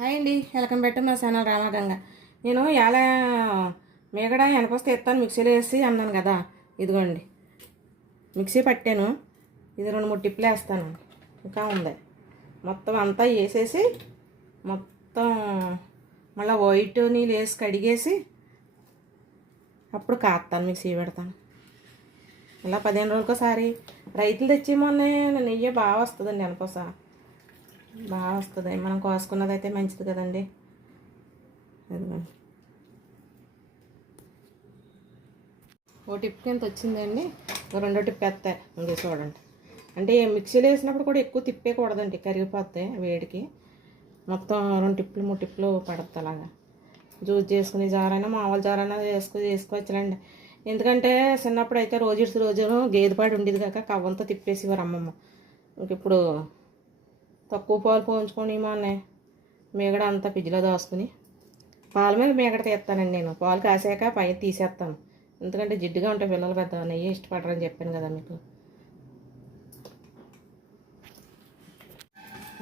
Hi అండి welcome back to మా channel Ramaganga నేను ఎలా మీగడ వెనకొస్తే ఎత్తాను మిక్సీలో వేసి అన్నాను కదా ఇదిగోండి. మిక్సీ పట్టాను ఇది రెండు మూడు టిప్పులు వేస్తాను ఇంకా ఉంది. మొత్తం అంతా వేసేసి మొత్తం మళ్ళీ వైట్ నీళ్ళు వేసి కడిగేసి అప్పుడు కాస్తాను మిక్సీ పెడతాను. ఇలా పదిహేను రోజులకోసారి. రైతులు తెచ్చి మొన్న నెయ్యి బాగా వస్తుందండి వెనకోసారి బాగా వస్తుంది. మనం కోసుకున్నది అయితే మంచిది కదండి. ఓ టిప్ కింద వచ్చిందండి. రెండో టిప్ వేస్తాయి ఉంది చూడండి. అంటే మిక్సీలో వేసినప్పుడు కూడా ఎక్కువ తిప్పేయకూడదండి. కరిగిపోతాయి వేడికి. మొత్తం రెండు టిప్పులు మూడు టిప్పులు పడుతుంది అలాగా. జ్యూస్ చేసుకుని జారైనా మామూలు జారైనా చేసుకుని చేసుకోవచ్చులండి ఎందుకంటే చిన్నప్పుడు అయితే రోజు రోజును గేదె పాడి ఉండేది కాక కవ్వంతో తిప్పేసేవారు అమ్మమ్మ. ఇప్పుడు తక్కువ పాలు పోయించుకొని మొన్న మీగడ అంతా ఫ్రిడ్జ్లో దాచుకుని పాల మీద మీగడ తీస్తానండి నేను. పాలు కాసాక పై తీసేస్తాను. ఎందుకంటే జిడ్డుగా ఉంటే పిల్లలు పెద్ద నెయ్యి ఇష్టపడరని చెప్పాను కదా మీకు.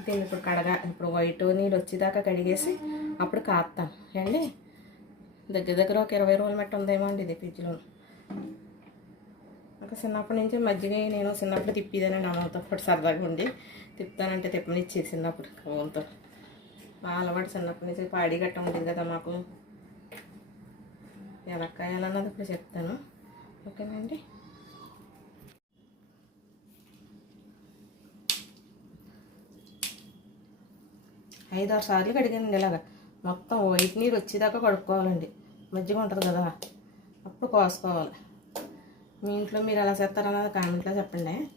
దీన్ని ఇప్పుడు కడగా ఇప్పుడు వైట్ నీళ్ళు వచ్చేదాకా కడిగేసి అప్పుడు కాస్తాను అండి దగ్గర దగ్గర ఒక ఇరవై రోజులు మట్టి ఉందేమో అండి ఇది ఫ్రిడ్జ్లో నాకు చిన్నప్పటి నుంచి మజ్జిగ నేను చిన్నప్పుడు తిప్పిదానండి అమ్మతో పాటు సరదాగా ఉండి తిప్పుతానంటే తిప్పనిచ్చేది చిన్నప్పుడు కవ్వంతో బాగా అలవాటు చిన్నప్పటి నుంచి పాడి గట్ట ఉండేది కదా మాకు. ఎలా కాయాలన్నది ఇప్పుడు చెప్తాను. ఓకేనండి ఐదు ఆరు సార్లు కడిగానండి ఇలాగ. మొత్తం వైట్ నీరు వచ్చేదాకా కడుక్కోవాలండి. మజ్జిగ ఉంటుంది కదా. అప్పుడు కోసుకోవాలి. మీ ఇంట్లో మీరు ఎలా చేస్తారన్నది కామెంట్లో చెప్పండి.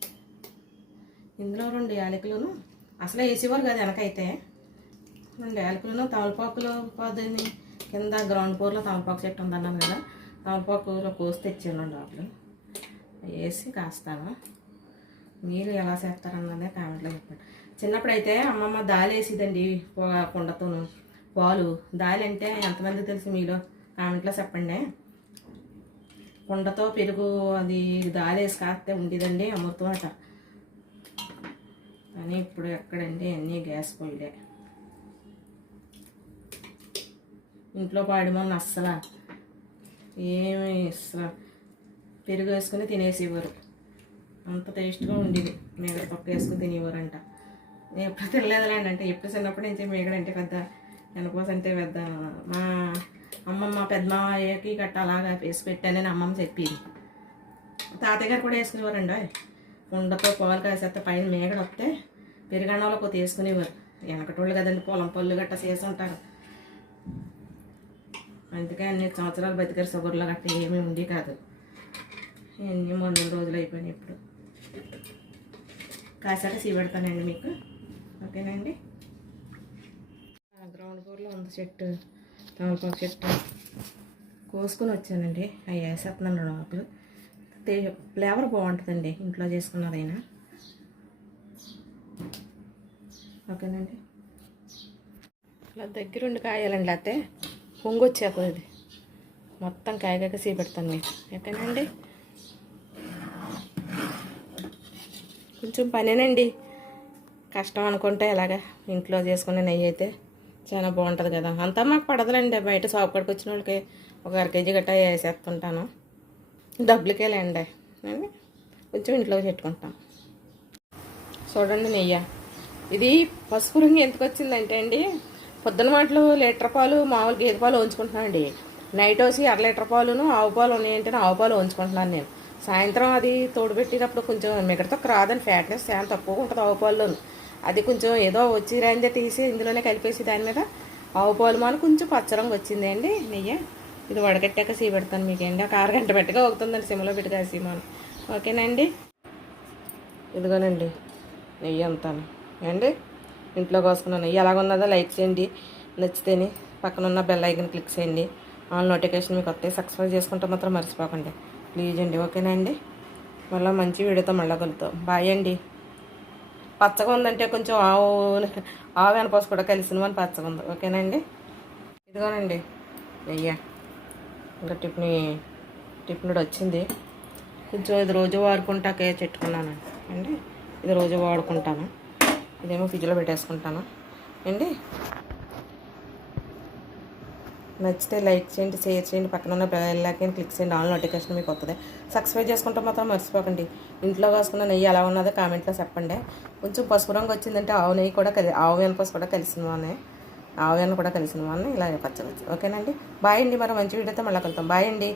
ఇందులో రెండు యాలకులను అసలు వేసేవారు కదా వెనకైతే. రెండు యాలకులను తమలపాకులు పదని కింద గ్రౌండ్ ఫ్లోర్లో తమలపాకు చెట్టు ఉందన్నాను కదా తమలపాకులో కోసి తెచ్చాను రెండు ఆకులు వేసి కాస్తాను. మీరు ఎలా చేస్తారన్నదే కామెంట్లో చెప్పండి. చిన్నప్పుడు అయితే అమ్మమ్మ దాలి వేసేదండి పో- కుండతోను పాలు. దాలి అంటే ఎంతమంది తెలుసు మీలో? కామెంట్లో చెప్పండి. కుండతో పెరుగు అది దారేసి కాస్తే ఉండేదండి అమృతం అట కానీ ఇప్పుడు ఎక్కడండి అన్నీ గ్యాస్ పొయ్యిలే. ఇంట్లో పాడమని అస్సలు ఏమి అస్సలు పెరుగు వేసుకుని తినేసేవారు. అంత టేస్ట్గా ఉండేది. మేగడ పప్పు వేసుకుని తినేవారంట. నేను ఎప్పుడు తినలేదులేండి అంటే ఎప్పుడు చిన్నప్పటి నుంచి మేగడ అంటే పెద్ద వెనకోసంటే పెద్ద మా అమ్మమ్మ పెద్దమ్మకి గట్ట అలాగా వేసి పెట్టానని అమ్మమ్మ చెప్పింది. తాతయ్య గారు కూడా వేసుకునేవారండి. ఉండతో పాలు కాసేస్తే పైన మేగడ వస్తే పెరుగన్నంలో కొద్ది వేసుకునేవారు. వెనకటోళ్ళు కదండి పొలం పళ్ళు గట్ట చేసి ఉంటారు అందుకే అన్ని సంవత్సరాలు బతికారు షుగర్లో గట్ట ఏమీ ఉండి కాదు. ఎన్ని మొన్న రోజులు అయిపోయినాయి ఇప్పుడు. కాసాక సీపెడతానండి మీకు. ఓకేనండి గ్రౌండ్ ఫ్లోర్లో ఉంది చెట్టు తమలపాకు చెట్టు కోసుకొని వచ్చానండి. అవి వేసేస్తున్నాను రెండు ఆకులు. ఫ్లేవర్ బాగుంటుందండి ఇంట్లో చేసుకున్నదైనా. ఓకేనండి. దగ్గర దగ్గరుండి కాయాలండి అయితే పొంగు వచ్చేస్తుంది మొత్తం కాయగాక సీపెడతాను నేను. ఓకేనండి. కొంచెం పనేనండి. కష్టం అనుకుంటే ఇలాగా ఇంట్లో చేసుకునే నెయ్యి అయితే. చాలా బాగుంటుంది కదా. అంతా మాకు పడదులేండి. బయట షాప్ కాడికి వచ్చిన వాళ్ళకి ఒక అర కేజీ గట్టా వేసేస్తుంటాను. డబ్బులకే లేండి కొంచెం ఇంట్లో పెట్టుకుంటాం చూడండి నెయ్యి. ఇది పసుపు రంగు ఎందుకు వచ్చిందంటే అండి పొద్దున మాటలు లీటర్ పాలు మామూలు గేదె పాలు ఉంచుకుంటున్నాను అండి నైట్ వచ్చి అర లీటర్ పాలును ఆవు పాలు ఉన్నాయంటే ఆవు పాలు ఉంచుకుంటున్నాను నేను. సాయంత్రం అది తోడుపెట్టినప్పుడు కొంచెం మిగతా రాదని ఫ్యాట్నెస్ చాలా తక్కువ ఉంటుంది ఆవు పాలులోను. అది కొంచెం ఏదో వచ్చి రాందే తీసి ఇందులోనే కలిపేసి దాని మీద ఆవు పాలు మాను కొంచెం పచ్చరంగా వచ్చింది అండి. నెయ్యి. ఇది వడగట్టాక సీ పెడతాను మీకేంటి? ఒక ఆరు గంట పెట్టగా అవుతుందండి సిమ్లో పెట్టుగా సీమాను ఓకేనండి? ఇదిగోనండి. నెయ్యి అంతాను ఏండి ఇంట్లో కోసుకున్న నెయ్యి ఎలాగున్నదో లైక్ చేయండి. నచ్చితేనే పక్కన ఉన్న బెల్ ఐకన్ క్లిక్ చేయండి. ఆన్ నోటిఫికేషన్ మీకు వస్తే సబ్స్క్రైబ్ చేసుకుంటే మాత్రం మర్చిపోకండి. ప్లీజ్ అండి. ఓకేనా అండి మళ్ళీ మంచి వీడియోతో మళ్ళీ కలుగుతాం బాయ్ అండి. పచ్చగా ఉందంటే కొంచెం ఆవు ఆవు వెనపోసు కూడా కలిసినమని పచ్చగా ఉంది. ఓకేనా అండి? ఇదిగోనండి. నెయ్య ఇంకా టిఫిన్ టిఫిన్ వచ్చింది. కొంచెం ఇది రోజు వాడుకుంటాకే చెట్టుకున్నాను. అండి ఇది రోజు వాడుకుంటాను. ఇదేమో ఫ్రిడ్జ్లో పెట్టేసుకుంటాను. అండి నచ్చితే లైక్ చేయండి షేర్ చేయండి పక్కన ఉన్న బెల్ క్లిక్ చేయండి ఆల్ నోటిఫికేషన్ మీకు వస్తుంది సబ్స్క్రైబ్ చేసుకుంటే మాత్రం మర్చిపోకండి. ఇంట్లో కాసుకున్న నెయ్యి ఎలా ఉన్నదో కామెంట్లో చెప్పండి. కొంచెం పసుపు రంగు వచ్చిందంటే ఆవు నెయ్యి కూడా కలి ఆవు వెనపసు కూడా కలిసిన వానే ఆవు వెన కూడా కలిసిన వాడిని ఇలా పచ్చవచ్చు ఓకేనండి? బాయ్ అండి మరి మంచి వీడియోతో మళ్ళీ కలుద్దాం. బాయ్ అండి.